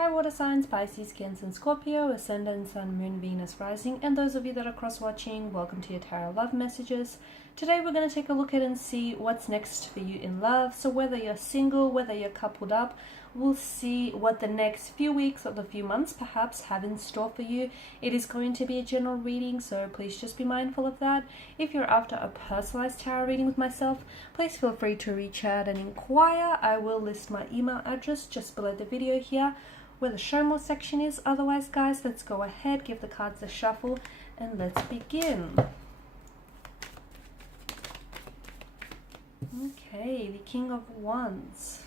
Hi water signs, Pisces, Cancer and Scorpio, Ascendant, Sun, Moon, Venus, Rising, and those of you that are cross-watching, welcome to your Tarot Love Messages. Today we're going to take a look at and see what's next for you in love. So whether you're single, whether you're coupled up, we'll see what the next few weeks or the few months perhaps have in store for you. It is going to be a general reading, so please just be mindful of that. If you're after a personalized tarot reading with myself, please feel free to reach out and inquire. I will list my email address just below the video here, where the show more section is. Otherwise, guys, let's go ahead, give the cards a shuffle, and let's begin. Okay, the King of Wands.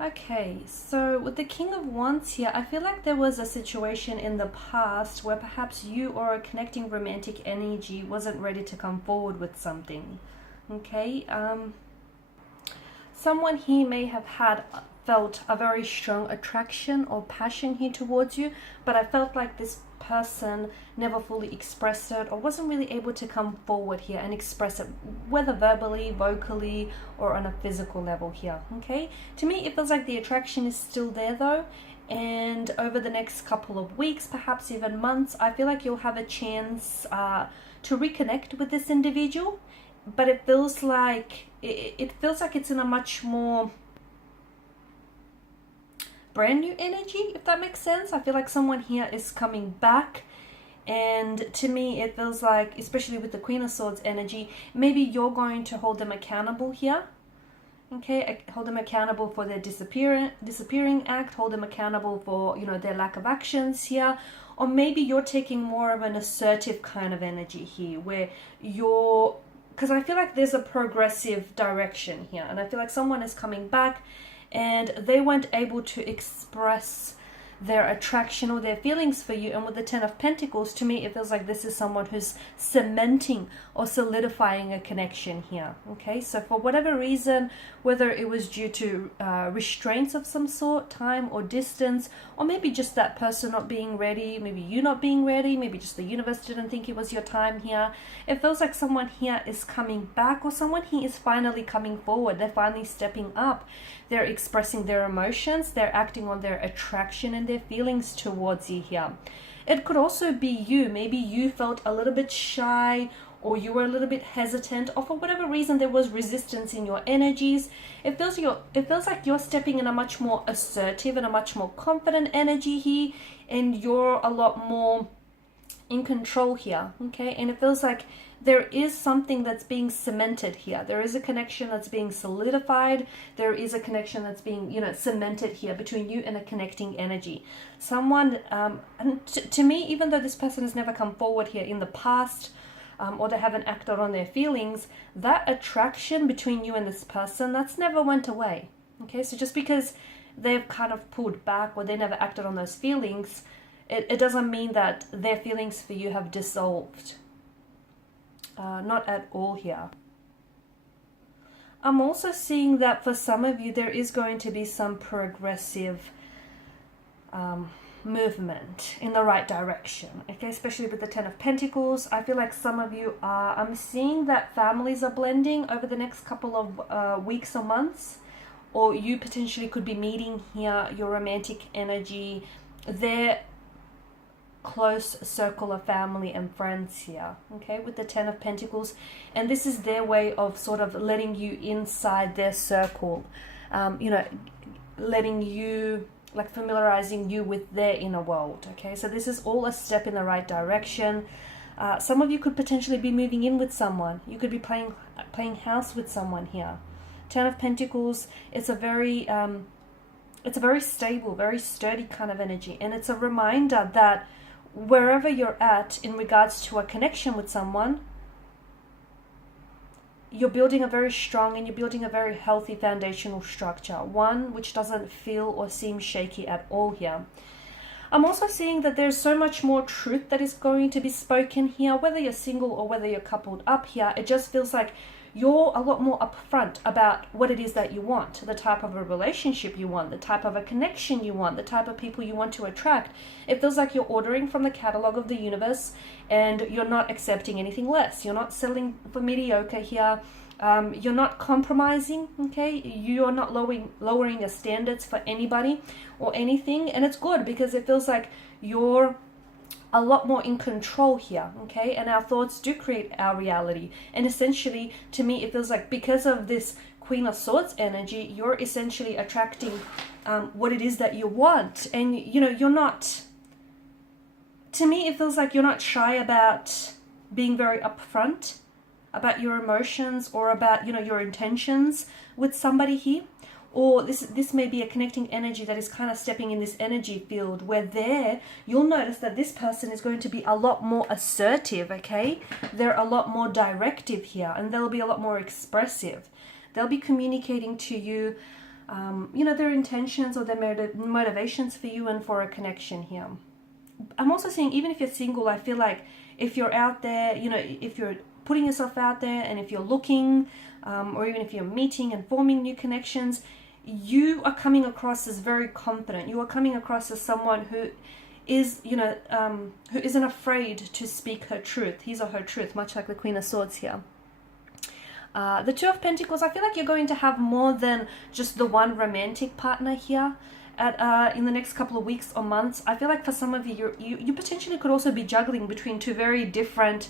Okay, so with the King of Wands here, I feel like there was a situation in the past where perhaps you or a connecting romantic energy wasn't ready to come forward with something. Okay, someone here may have felt a very strong attraction or passion here towards you, but I felt like this person never fully expressed it or wasn't really able to come forward here and express it, whether verbally, vocally, or on a physical level here. Okay, to me it feels like the attraction is still there though, and over the next couple of weeks, perhaps even months, I feel like you'll have a chance to reconnect with this individual, but it feels like it's in a much more brand new energy, if that makes sense. I feel like someone here is coming back, and to me it feels like, especially with the Queen of Swords energy, maybe you're going to hold them accountable here. Okay, hold them accountable for their disappearing act, hold them accountable for, you know, their lack of actions here, or maybe you're taking more of an assertive kind of energy here, where because I feel like there's a progressive direction here, and I feel like someone is coming back and they weren't able to express their attraction or their feelings for you. And with the Ten of Pentacles, to me it feels like this is someone who's cementing or solidifying a connection here. Okay, so for whatever reason, whether it was due to restraints of some sort, time or distance, or maybe just that person not being ready, maybe you not being ready, maybe just the universe didn't think it was your time here, it feels like someone here is coming back, or someone here is finally coming forward. They're finally stepping up, they're expressing their emotions, they're acting on their attraction and their feelings towards you here. It could also be you. Maybe you felt a little bit shy, or you were a little bit hesitant, or for whatever reason there was resistance in your energies. It feels like you're stepping in a much more assertive and a much more confident energy here, and you're a lot more in control here. Okay, and it feels like there is something that's being cemented here. There is a connection that's being solidified. There is a connection that's being, you know, cemented here between you and a connecting energy. Someone, and to me, even though this person has never come forward here in the past, or they haven't acted on their feelings, that attraction between you and this person, that's never went away. Okay, so just because they've kind of pulled back or they never acted on those feelings, it doesn't mean that their feelings for you have dissolved. Not at all here. I'm also seeing that for some of you there is going to be some progressive movement in the right direction. Okay, especially with the Ten of Pentacles. I feel like some of you are, I'm seeing that families are blending over the next couple of weeks or months, or you potentially could be meeting here your romantic energy, their close circle of family and friends here. Okay, with the Ten of Pentacles, and this is their way of sort of letting you inside their circle, you know, letting you, like, familiarizing you with their inner world. Okay, so this is all a step in the right direction. Some of you could potentially be moving in with someone. You could be playing house with someone here. Ten of Pentacles, it's a very stable, very sturdy kind of energy, and it's a reminder that wherever you're at in regards to a connection with someone, you're building a very strong and you're building a very healthy foundational structure, one which doesn't feel or seem shaky at all here. I'm also seeing that there's so much more truth that is going to be spoken here, whether you're single or whether you're coupled up here. It just feels like you're a lot more upfront about what it is that you want, the type of a relationship you want, the type of a connection you want, the type of people you want to attract. It feels like you're ordering from the catalog of the universe and you're not accepting anything less. You're not settling for mediocre here. You're not compromising, okay? You're not lowering your standards for anybody or anything. And it's good because it feels like you're a lot more in control here, okay? And our thoughts do create our reality. And essentially, to me, it feels like because of this Queen of Swords energy, you're essentially attracting what it is that you want. And, you know, you're not, to me, it feels like you're not shy about being very upfront about your emotions or about, you know, your intentions with somebody here. Or this may be a connecting energy that is kind of stepping in this energy field where you'll notice that this person is going to be a lot more assertive, okay? They're a lot more directive here and they'll be a lot more expressive. They'll be communicating to you, you know, their intentions or their motivations for you and for a connection here. I'm also seeing, even if you're single, I feel like if you're out there, you know, if you're putting yourself out there and if you're looking, or even if you're meeting and forming new connections, you are coming across as very confident. You are coming across as someone who is, you know, who isn't afraid to speak her truth, his or her truth, much like the Queen of Swords here. The Two of Pentacles, I feel like you're going to have more than just the one romantic partner here in the next couple of weeks or months. I feel like for some of you potentially could also be juggling between two very different,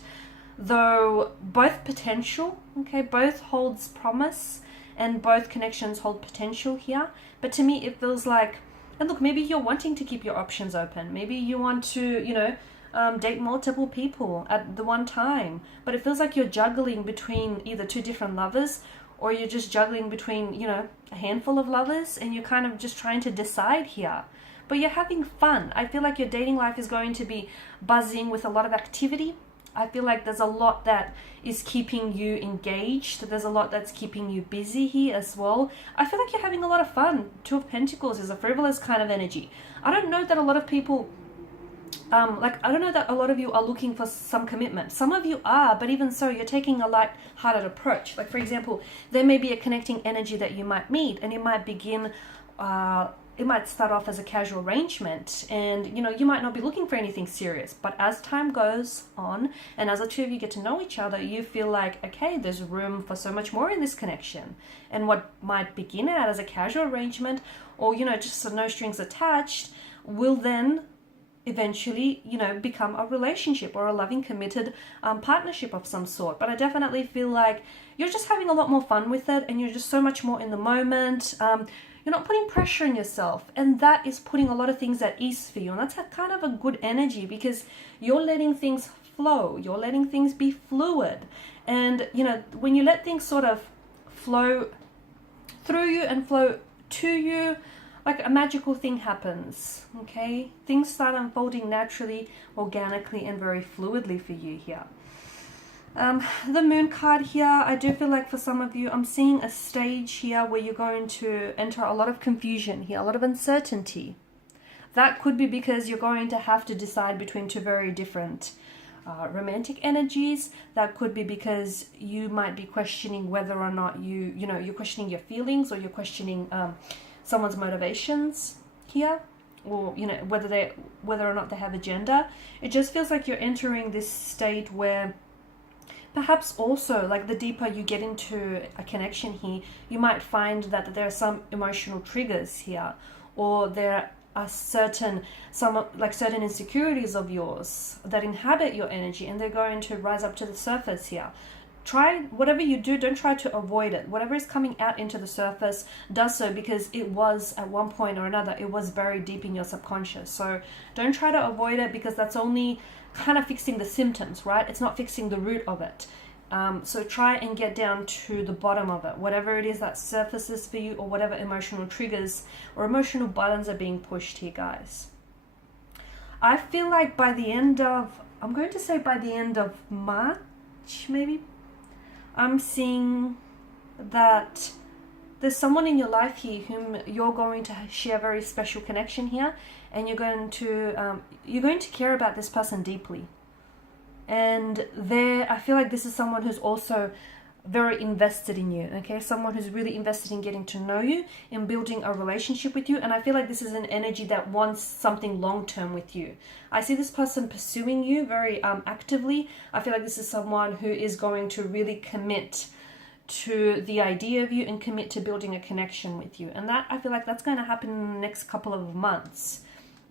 though both potential, okay, both holds promise and both connections hold potential here. But to me, it feels like, and look, maybe you're wanting to keep your options open. Maybe you want to, you know, date multiple people at the one time. But it feels like you're juggling between either two different lovers, or you're just juggling between, you know, a handful of lovers, and you're kind of just trying to decide here. But you're having fun. I feel like your dating life is going to be buzzing with a lot of activity. I feel like there's a lot that is keeping you engaged. There's a lot that's keeping you busy here as well. I feel like you're having a lot of fun. Two of Pentacles is a frivolous kind of energy. I don't know that a lot of people, I don't know that a lot of you are looking for some commitment. Some of you are, but even so, you're taking a light-hearted approach. Like, for example, there may be a connecting energy that you might meet, and it might begin, it might start off as a casual arrangement, and, you know, you might not be looking for anything serious. But as time goes on, and as the two of you get to know each other, you feel like, okay, there's room for so much more in this connection. And what might begin out as a casual arrangement, or, you know, just so no strings attached, will then eventually, you know, become a relationship or a loving, committed partnership of some sort. But I definitely feel like you're just having a lot more fun with it, and you're just so much more in the moment. You're not putting pressure on yourself, and that is putting a lot of things at ease for you. And that's a kind of a good energy, because you're letting things flow. You're letting things be fluid. And, you know, when you let things sort of flow through you and flow to you, like a magical thing happens, okay? Things start unfolding naturally, organically, and very fluidly for you here. The Moon card here, I do feel like for some of you, I'm seeing a stage here where you're going to enter a lot of confusion here, a lot of uncertainty. That could be because you're going to have to decide between two very different romantic energies. That could be because you might be questioning whether or not you're questioning your feelings, or you're questioning someone's motivations here, or, you know, whether or not they have a gender. It just feels like you're entering this state where perhaps also, like, the deeper you get into a connection here, you might find that there are some emotional triggers here, or there are certain insecurities of yours that inhabit your energy, and they're going to rise up to the surface here. Try, whatever you do, don't try to avoid it. Whatever is coming out into the surface, does so because it was, at one point or another, it was very deep in your subconscious. So don't try to avoid it, because that's only kind of fixing the symptoms, right? It's not fixing the root of it. So try and get down to the bottom of it, whatever it is that surfaces for you, or whatever emotional triggers or emotional buttons are being pushed here, guys. I feel like by the end of March, maybe, I'm seeing that there's someone in your life here whom you're going to share a very special connection here, and you're going to care about this person deeply. And I feel like this is someone who's also very invested in you, okay? Someone who's really invested in getting to know you, in building a relationship with you. And I feel like this is an energy that wants something long-term with you. I see this person pursuing you very actively. I feel like this is someone who is going to really commit to the idea of you and commit to building a connection with you. And that, I feel like that's going to happen in the next couple of months,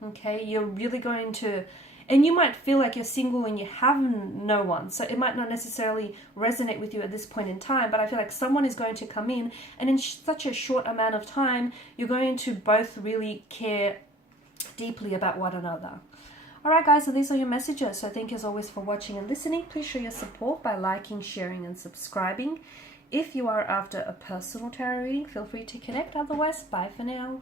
okay? You're really going to... And you might feel like you're single and you have no one. So it might not necessarily resonate with you at this point in time. But I feel like someone is going to come in. And in such a short amount of time, you're going to both really care deeply about one another. Alright guys, so these are your messages. So thank you as always for watching and listening. Please show your support by liking, sharing and subscribing. If you are after a personal tarot reading, feel free to connect. Otherwise, bye for now.